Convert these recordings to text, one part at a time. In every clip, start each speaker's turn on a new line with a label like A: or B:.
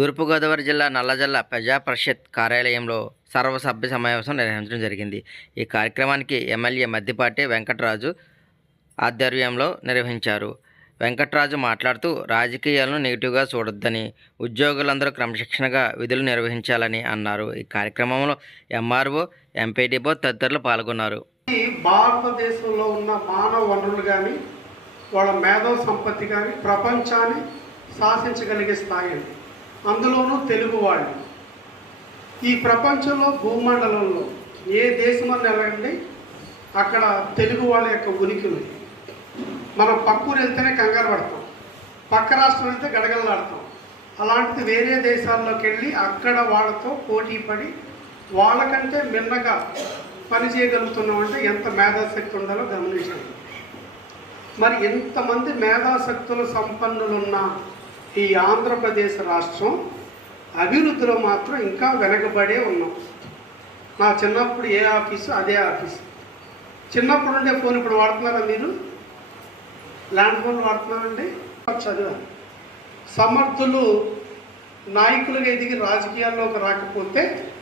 A: తూర్పుగోదావరి జిల్లా నల్లజల్ల ప్రజా పరిషత్ కార్యాలయంలో సర్వసభ్య సమావేశం నిర్వహించడం జరిగింది. ఈ కార్యక్రమానికి ఎమ్మెల్యే మద్దిపాటి వెంకటరాజు ఆధ్వర్యంలో నిర్వహించారు. వెంకటరాజు మాట్లాడుతూ రాజకీయాలను నెగిటివ్గా చూడొద్దని ఉద్యోగులందరూ క్రమశిక్షణగా విధులు నిర్వహించాలని అన్నారు. ఈ కార్యక్రమంలో ఎంఆర్ఓ ఎంపీడీఓ తదితరులు పాల్గొన్నారు.
B: భారతదేశంలో ఉన్న మానవ వనరులు కానీ వాళ్ళ మేధో సంపత్తి కానీ ప్రపంచాన్ని శాసించగలిగే స్థాయి అందులోనూ తెలుగు వాళ్ళు. ఈ ప్రపంచంలో భూమండలంలో ఏ దేశమని వెళ్ళండి అక్కడ తెలుగు వాళ్ళ యొక్క ఉనికి ఉంది మనం పక్కూరు వెళ్తేనే కంగారు పడతాం. పక్క రాష్ట్రం వెళ్తే గడగడలాడతాం. అలాంటిది వేరే దేశాల్లోకి వెళ్ళి అక్కడ వాళ్ళతో పోటీ పడి వాళ్ళకంటే మిన్నగా పని చేయగలుగుతున్నామంటే ఎంత మేధాశక్తి ఉండాలో గమనించండి. మరి ఎంతమంది మేధాశక్తుల సంపన్నులున్నా ఈ ఆంధ్రప్రదేశ్ రాష్ట్రం అభివృద్ధిలో మాత్రం ఇంకా వెనకబడే ఉన్నాం. నా చిన్నప్పుడు ఏ ఆఫీసు అదే ఆఫీసు. చిన్నప్పుడు ఉండే ఫోన్ ఇప్పుడు వాడుతున్నారా మీరు? ల్యాండ్ ఫోన్ వాడుతున్నారండి? చదివాను. సమర్థులు నాయకులుగా ఎదిగి రాజకీయాల్లోకి రాకపోతే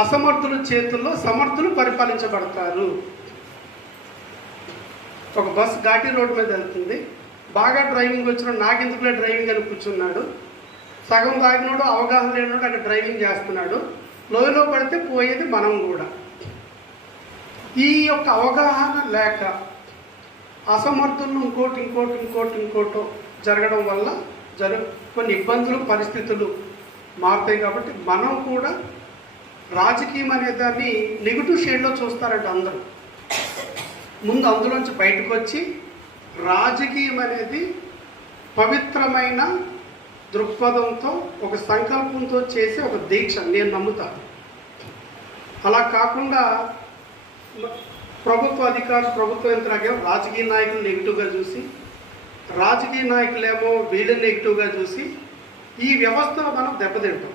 B: అసమర్థుల చేతుల్లో సమర్థులు పరిపాలించబడతారు. ఒక బస్ ఘాటీ రోడ్డు మీద వెళ్తుంది. బాగా డ్రైవింగ్ వచ్చిన నాకెందుకులే డ్రైవింగ్ అని కూర్చున్నాడు. సగం తాగినోడు అవగాహన లేనివాడు అక్కడ డ్రైవింగ్ చేస్తున్నాడు. లోయలో పడితే పోయేది మనం కూడా. ఈ యొక్క అవగాహన లేక అసమర్థులు ఇంకోటి ఇంకోటి ఇంకోటి ఇంకోటో జరగడం వల్ల జరు కొన్ని ఇబ్బందులు పరిస్థితులు మారుతాయి కాబట్టి మనం కూడా రాజకీయం అనే దాన్ని నెగిటివ్ షేడ్లో చూస్తారంట అందరూ. ముందు అందులోంచి బయటకు వచ్చి రాజకీయం అనేది పవిత్రమైన దృక్పథంతో ఒక సంకల్పంతో చేసే ఒక దీక్ష నేను నమ్ముతాను. అలా కాకుండా ప్రభుత్వ అధికారులు ప్రభుత్వ యంత్రాంగం రాజకీయ నాయకులు నెగిటివ్గా చూసి రాజకీయ నాయకులేమో వీళ్ళని నెగిటివ్గా చూసి ఈ వ్యవస్థను మనం దెబ్బతింటాం.